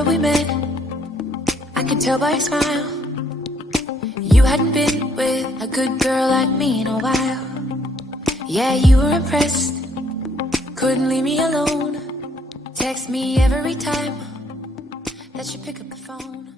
September we met, I could tell by your smile. You hadn't been with a good girl like me in a while. Yeah, you were impressed, couldn't leave me alone. Text me every time that you pick up the phone.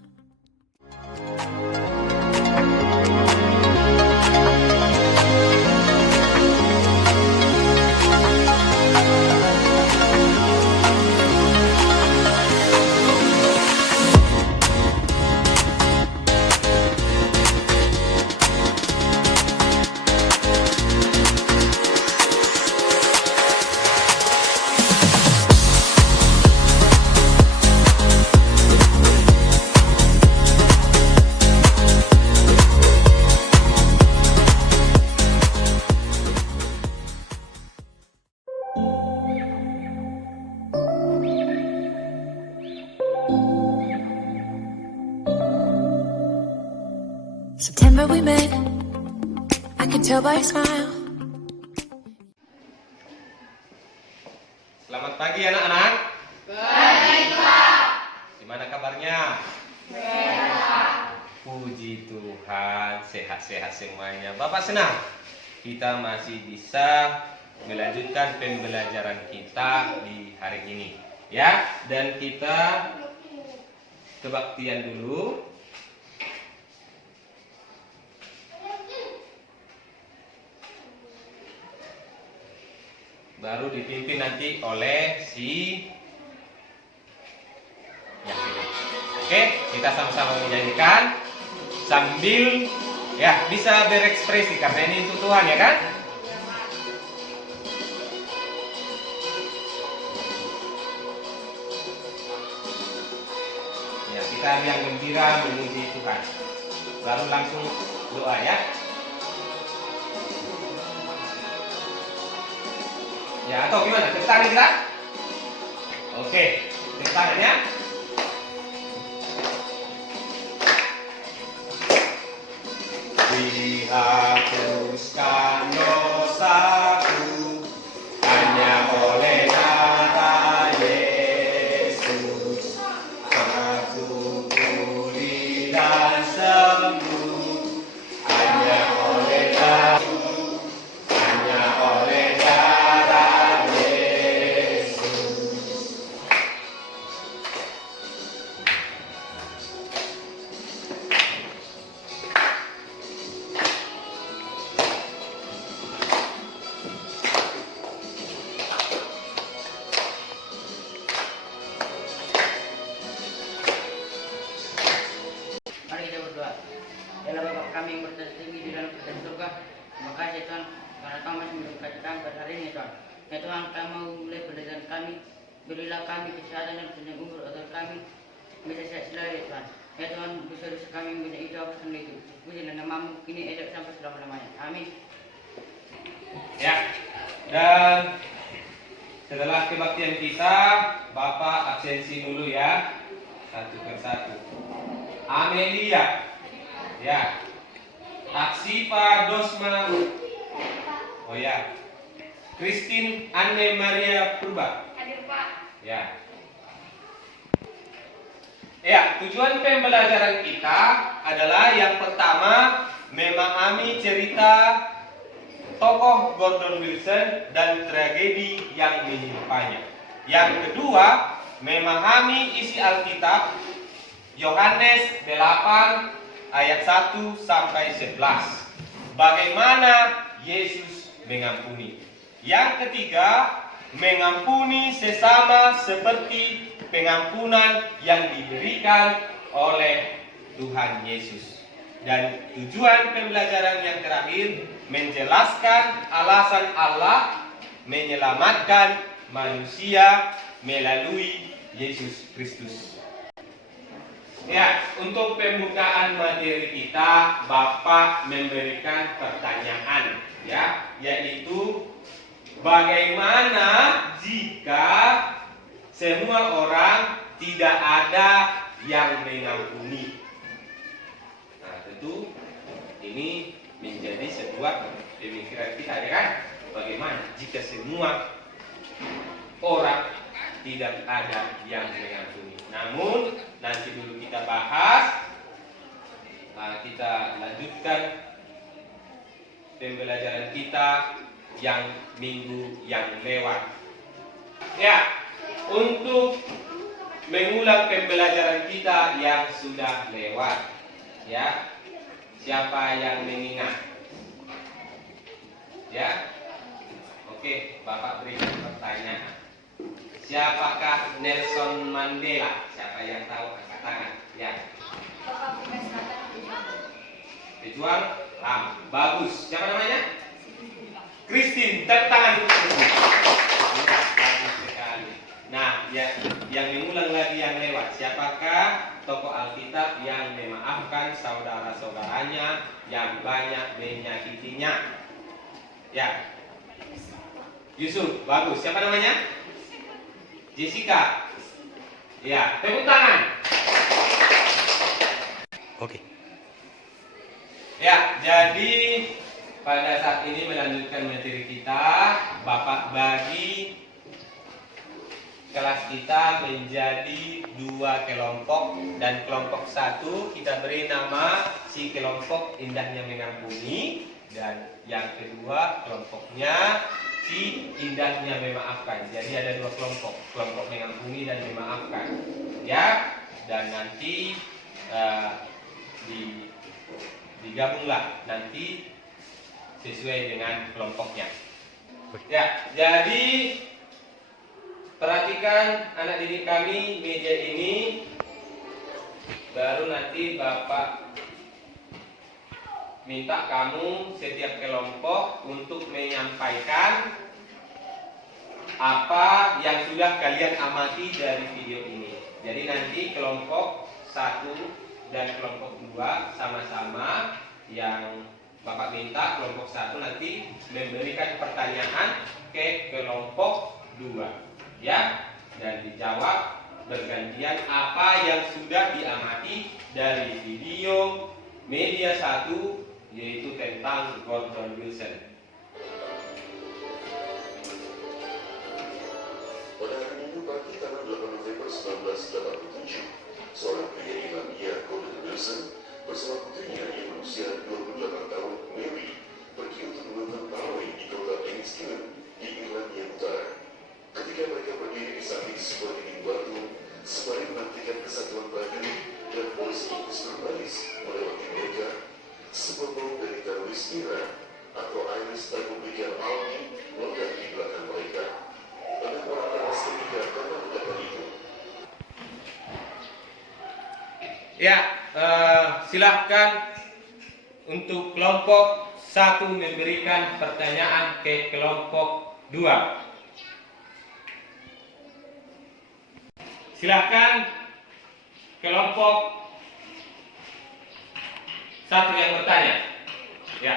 September we met, I could tell by your smile. Selamat pagi anak-anak. Baik, Pak. Gimana kabarnya? Sehat. Puji Tuhan, sehat-sehat semuanya. Bapak senang kita masih bisa melanjutkan pembelajaran kita di hari ini, ya. Dan kita kebaktian dulu. Baru dipimpin nanti oleh si ya, oke, kita sama-sama menyanyikan sambil ya bisa berekspresi karena ini untuk Tuhan, ya kan? Ya, kita yang gembira memuji Tuhan. Lalu langsung doa, ya. Ya, atau gimana? Tepuk tangan kita? Oke, tepuk tangannya. Dihapuskan dosaku hanya oleh darah Yesus. Aku pulih dan sembuh hanya oleh darah. Mari kita berdoa. Ya Bapa kami yang berada tinggi di dalam kerajaan surga, terima kasih Tuhan karena Kau masih memberkati kami pada hari ini Tuhan. Ya Tuhan, Kau mau mulai pelajaran kami, berilah kami kesehatan dan panjang umur agar kami bisa sehat selalu ya Tuhan. Ya Tuhan, dosa-dosa kami yang banyak itu hapuskan itu. Puji dan namamu kini ada sampai selama-lamanya. Amin. Ya, dan setelah kebaktian kita, Bapak absensi dulu ya, satu persatu. Amelia, ya. Aksifa Dosma, oh ya. Christine Anne Maria Purba. Hadir Pak. Ya. Ya, tujuan pembelajaran kita adalah yang pertama memahami cerita tokoh Gordon Wilson dan tragedi yang menimpanya. Yang kedua, memahami isi Alkitab Yohanes 8 ayat 1 sampai 11. Bagaimana Yesus mengampuni. Yang ketiga, mengampuni sesama seperti pengampunan yang diberikan oleh Tuhan Yesus. Dan tujuan pembelajaran yang terakhir menjelaskan alasan Allah menyelamatkan manusia melalui Yesus Kristus. Ya, untuk pembukaan materi kita, Bapak memberikan pertanyaan, ya, yaitu bagaimana jika semua orang tidak ada yang mengampuni? Nah, tentu ini menjadi sebuah pemikiran kita, ya kan? Bagaimana jika semua orang tidak ada yang mengampuni. Namun nanti dulu kita bahas, kita lanjutkan pembelajaran kita yang minggu yang lewat. Ya, untuk mengulang pembelajaran kita yang sudah lewat, ya, siapa yang mengingat? Ya, oke, Bapak berikan pertanyaan. Siapakah Nelson Mandela? Siapa yang tahu angkat tangan? Ya. Pejuang bagus. Siapa namanya? Christine. Tepuk tangan untuk Christine. Bagus sekali. Nah, ya, yang mengulang lagi yang lewat. Siapakah tokoh Alkitab yang memaafkan saudara-saudaranya yang banyak menyakitinya? Ya. Yusuf. Bagus. Siapa namanya? Jessica. Ya. Tepuk tangan. Oke. Ya, jadi pada saat ini melanjutkan materi kita, Bapak bagi kelas kita menjadi 2 kelompok, dan kelompok 1 kita beri nama si kelompok indahnya mengampuni, dan yang kedua kelompoknya si indahnya memaafkan. Jadi ada 2 kelompok, kelompok mengampuni dan memaafkan. Ya, dan nanti digabunglah nanti sesuai dengan kelompoknya. Ya, jadi perhatikan anak didik kami, meja ini baru nanti Bapak minta kamu setiap kelompok untuk menyampaikan apa yang sudah kalian amati dari video ini. Jadi nanti kelompok 1 dan kelompok 2 sama-sama, yang Bapak minta kelompok 1 nanti memberikan pertanyaan ke kelompok 2, ya, dan dijawab bergantian apa yang sudah diamati dari video media 1, yaitu tentang Gordon Wilson. Pada hari Minggu pagi tanggal 8 November 1987, seorang pria Irlandia, Gordon Wilson, bersama putrinya yang berusia 28 tahun, Mary, pergi untuk menonton pawai di kota Enniskillen di Irlandia Utara. Ketika mereka berdiri di samping sebuah dinding batu, sembari menantikan kesatuan prajurit dan polisi Inggris berbaris melewati mereka, sebuah bom dari teroris IRA atau Irish Republican Army meledak di belakang mereka. Banyak orang tewas terlibat karena ledakan itu. Ya, silahkan untuk kelompok 1 memberikan pertanyaan ke kelompok 2. Silahkan kelompok 1 yang bertanya. Ya.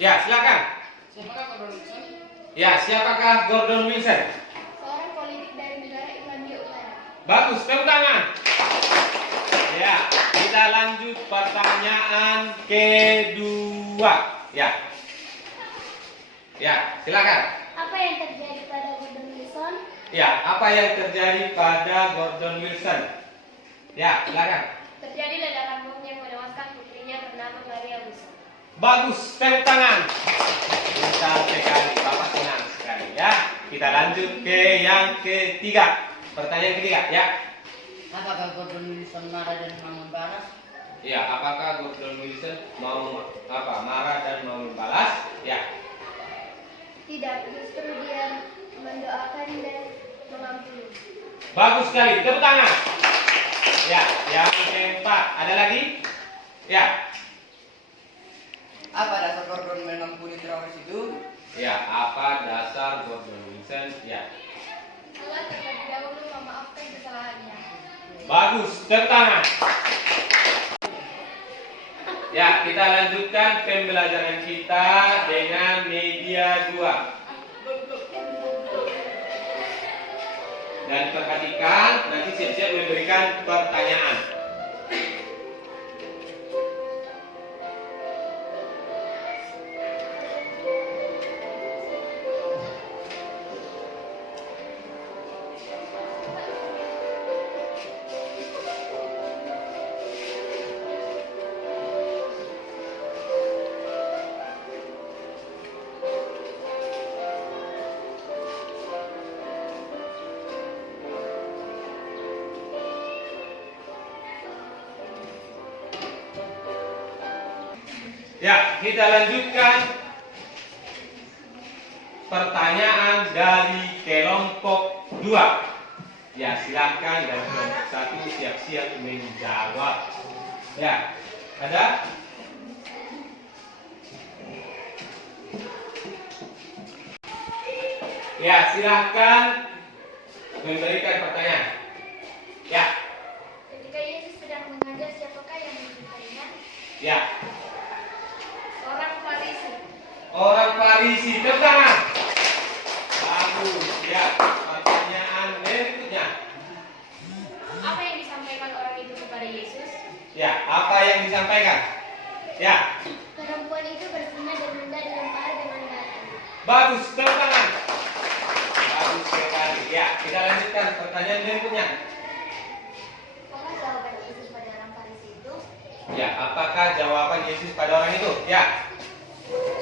Ya, silakan. Siapakah Gordon Wilson? Ya, siapakah Gordon Wilson? Seorang politik dari negara Irlandia Utara. Bagus, tepuk tangan. Ya, kita lanjut pertanyaan kedua. Ya. Ya, silakan. Apa yang terjadi pada Gordon Wilson? Ya, apa yang terjadi pada Gordon Wilson? Ya, silakan. Terjadi ledakan bom yang menewaskan putrinya bernama Maria Wilson. Bagus, tepuk tangan. Pintar sekali, Bapak senang sekali ya. Kita lanjut ke yang ketiga. Pertanyaan ketiga, ya. Apakah Gordon Wilson marah dan mau membalas? Ya, apakah Gordon Wilson mau marah dan mau membalas? Ya. Tidak, justru dia mendoakan dan mengampuni. Bagus sekali, tepuk tangan. Ya, yang keempat, ada lagi? Ya. Apa dasar Gordon mengampuni teroris itu? Ya, apa dasar Gordon Wilson? Ya. Allah terlebih dahulu memaafkan kesalahannya. Bagus, tepuk tangan. Ya, kita lanjutkan pembelajaran kita dengan media 2. Dan perhatikan, nanti siap-siap memberikan pertanyaan. Ya, kita lanjutkan pertanyaan dari kelompok 2. Ya, silakan dari kelompok 1 siap-siap menjawab. Ya, ada? Ya, silakan memberikan pertanyaan. Ya. Ketika Yesus sedang mengajar, siapakah yang mencintainya? Ya. Orang Farisi. Orang Farisi, tepuk tangan. Bagus. Ya, pertanyaan berikutnya. Apa yang disampaikan orang itu kepada Yesus? Ya, apa yang disampaikan? Ya. Perempuan itu berzina dan hendak dilempar dengan batu. Bagus, tepuk tangan. Bagus sekali. Ya, kita lanjutkan pertanyaan berikutnya. Apakah jawaban Yesus pada orang Farisi itu? Ya, apakah jawaban Yesus pada orang itu? Ya.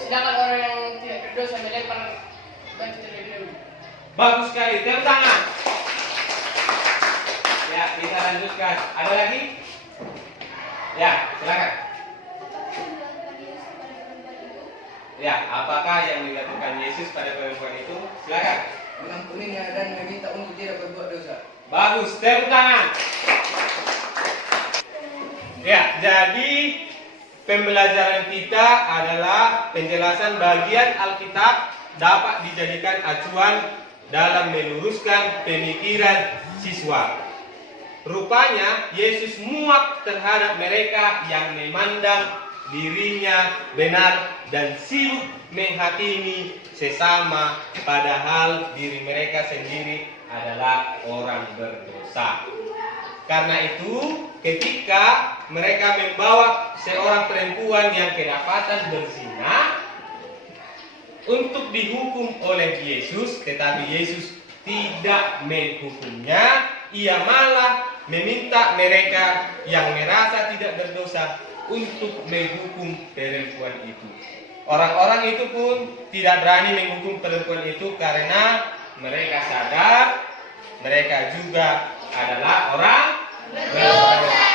Sedangkan orang yang tidak berdosa melempar batu terlebih dahulu. Bagus sekali, tepuk tangan. Ya, kita lanjutkan. Ada lagi? Ya, silakan. Ya, apakah yang dilakukan Yesus pada perempuan itu? Silakan. Mengampuninya dan meminta untuk tidak berbuat dosa. Bagus, tepuk tangan. Ya, jadi pembelajaran kita adalah penjelasan bagian Alkitab dapat dijadikan acuan dalam meluruskan pemikiran siswa. Rupanya Yesus muak terhadap mereka yang memandang dirinya benar dan sibuk menghakimi sesama, padahal diri mereka sendiri adalah orang berdosa. Karena itu, ketika mereka membawa seorang perempuan yang kedapatan berzina untuk dihukum oleh Yesus, tetapi Yesus tidak menghukumnya, ia malah meminta mereka yang merasa tidak berdosa untuk menghukum perempuan itu. Orang-orang itu pun tidak berani menghukum perempuan itu karena mereka sadar mereka juga adalah orang berdosa.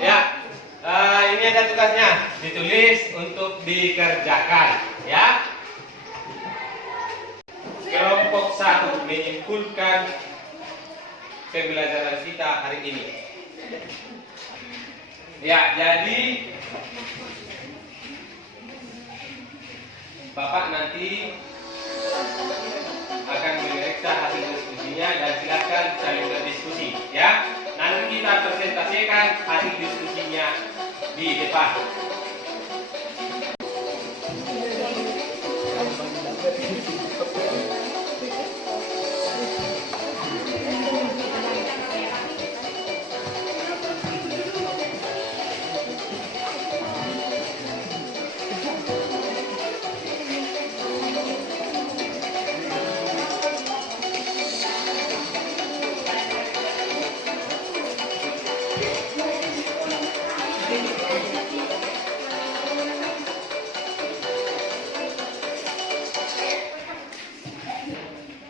Ya, ini ada tugasnya, ditulis untuk dikerjakan. Ya. Kelompok 1 menyimpulkan pembelajaran kita hari ini. Ya, jadi Bapak nanti akan memeriksa hasil diskusinya dan silakan saling berdiskusi. Ya, nanti kita presentasikan hasil diskusinya di depan.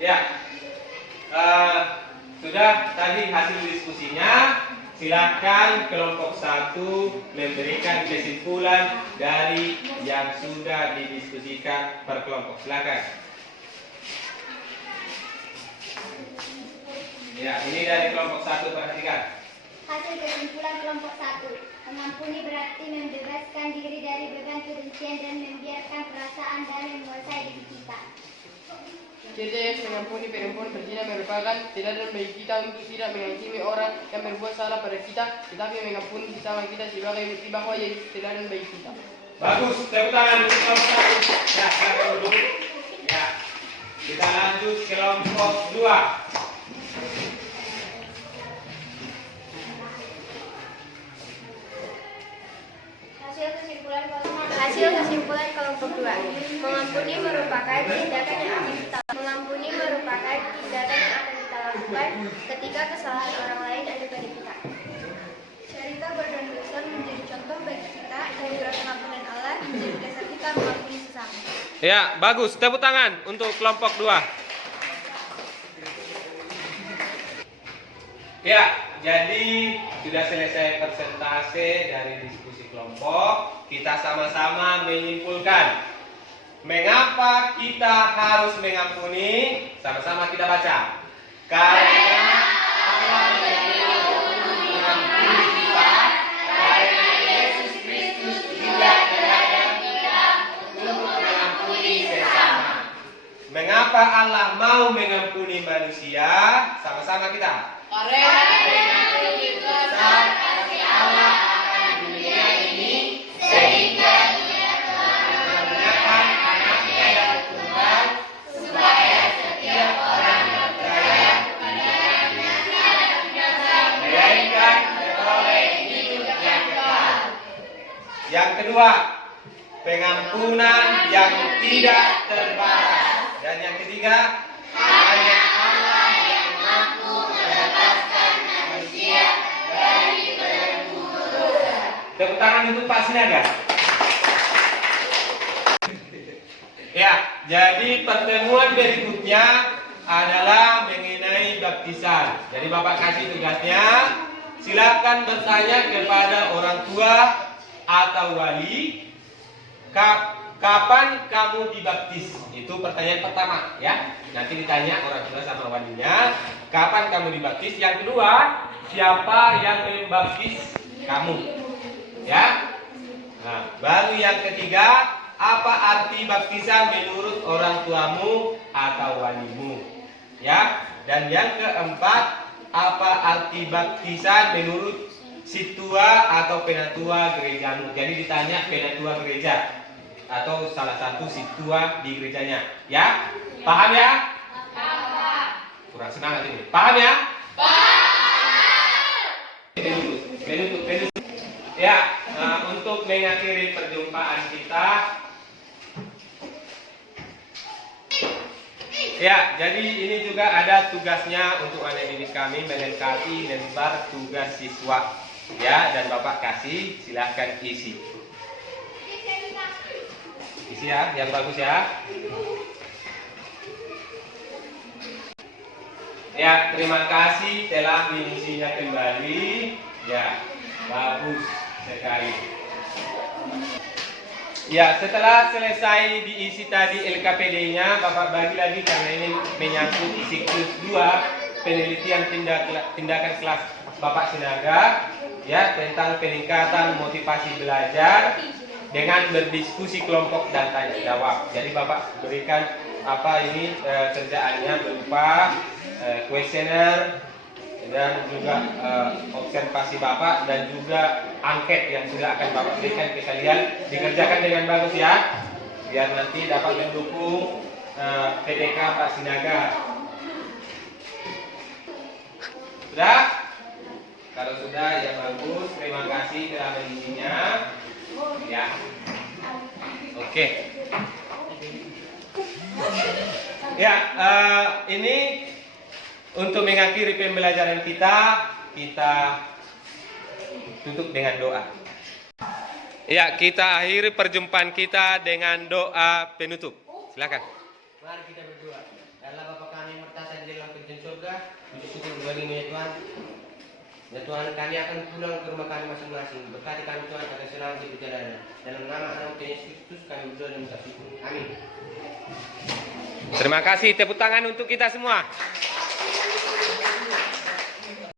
Ya, sudah tadi hasil diskusinya. Silakan kelompok 1 memberikan kesimpulan dari yang sudah didiskusikan per kelompok. Silakan. Ya, ini dari kelompok 1, perhatikan. Hasil kesimpulan kelompok 1. Mengampuni berarti membebaskan diri dari beban kebencian dan membiarkan perasaan damai menguasai diri kita. Kita yang mengampuni perempuan berzina merupakan teladan bagi kita untuk tidak menghakimi orang yang berbuat salah pada kita, tetapi mengampuni sesama kita sebagai bukti bahwa Yesus teladan bagi kita. Bagus, tepuk tangan untuk kelompok 1. Ya, silakan dulu. Ya, kita lanjut kelompok 2. Hasil kesimpulan kelompok 2. Mengampuni merupakan tindakan yang akan kita lakukan ketika kesalahan orang lain ada pada kita. Cerita berdasar menjadi contoh bagi kita dan juga pengampunan Allah menjadi dasar kita mengampuni sesama. Ya, bagus. Tepuk tangan untuk kelompok 2. Ya, jadi sudah selesai persentase dari diskusi kelompok. kita sama-sama menyimpulkan mengapa kita harus mengampuni. Sama-sama kita baca. Karena Allah mengampuni kita, karena Yesus Kristus juga melayani kita untuk mengampuni sesama. Mengapa Allah mau mengampuni manusia? Sama-sama kita. Karena begitu besar kasih Allah akan dunia ini sehingga Dia telah mengaruniakan anaknya yang tunggal supaya setiap orang yang percaya kepadanya tidak binasa melainkan beroleh hidup yang kekal. Yang kedua, pengampunan yang tidak terbatas. Dan yang ketiga, hanya Allah yang mampu melepaskan manusia dari belenggu dosa. Tepuk tangan untuk Pak Sinaga. Ya, jadi pertemuan berikutnya adalah mengenai baptisan. Jadi Bapak kasih tugasnya, silakan bertanya kepada orang tua atau wali, kapan kamu dibaptis? Itu pertanyaan pertama, ya. Nanti ditanya orang tua sama walinya, kapan kamu dibaptis? Yang kedua, siapa yang membaptis kamu? Ya. Nah, baru yang ketiga, apa arti baptisan menurut orang tuamu atau walimu? Ya. Dan yang keempat, apa arti baptisan menurut situa atau penatua gerejamu? Jadi ditanya penatua gereja atau salah satu situa di gerejanya, ya? Paham ya? Paham. Kurang semangat ini. Paham ya? Paham. Ya, untuk mengakhiri perjumpaan kita, ya, jadi ini juga ada tugasnya untuk anak didik kami melengkapi lembar tugas siswa, ya, dan Bapak kasih, silahkan isi. Isi ya, yang bagus ya. Ya, terima kasih telah mengisinya kembali. Ya, bagus sekali. Ya, setelah selesai diisi tadi LKPD-nya, Bapak bagi lagi karena ini menyangkut siklus 2 penelitian tindakan kelas Bapak Sinaga, ya, tentang peningkatan motivasi belajar dengan berdiskusi kelompok dan tanya jawab. Jadi Bapak berikan kerjaannya berupa kuesioner dan juga observasi Bapak dan juga angket yang sudah akan Bapak berikan ke kalian. Dikerjakan dengan bagus ya, biar nanti dapat mendukung PDK Pak Sinaga. Sudah? Kalau sudah ya bagus. Terima kasih telah mengisinya. Ya, oke. Ya, ini untuk mengakhiri pembelajaran kita tutup dengan doa. Ya, kita akhiri perjumpaan kita dengan doa penutup. Silakan. Mari kita berdoa. Allah Bapa kami yang bertata di dalam kerajaan surga, puji syukur kembali ya Tuhan. Ya Tuhan, kami akan pulang ke rumah kami masing-masing. Berkati kami Tuhan agar selamat di perjalanan. Dalam nama anak Yesus Kristus kami berdoa dan mengucap syukur. Amin. Terima kasih, tepuk tangan untuk kita semua.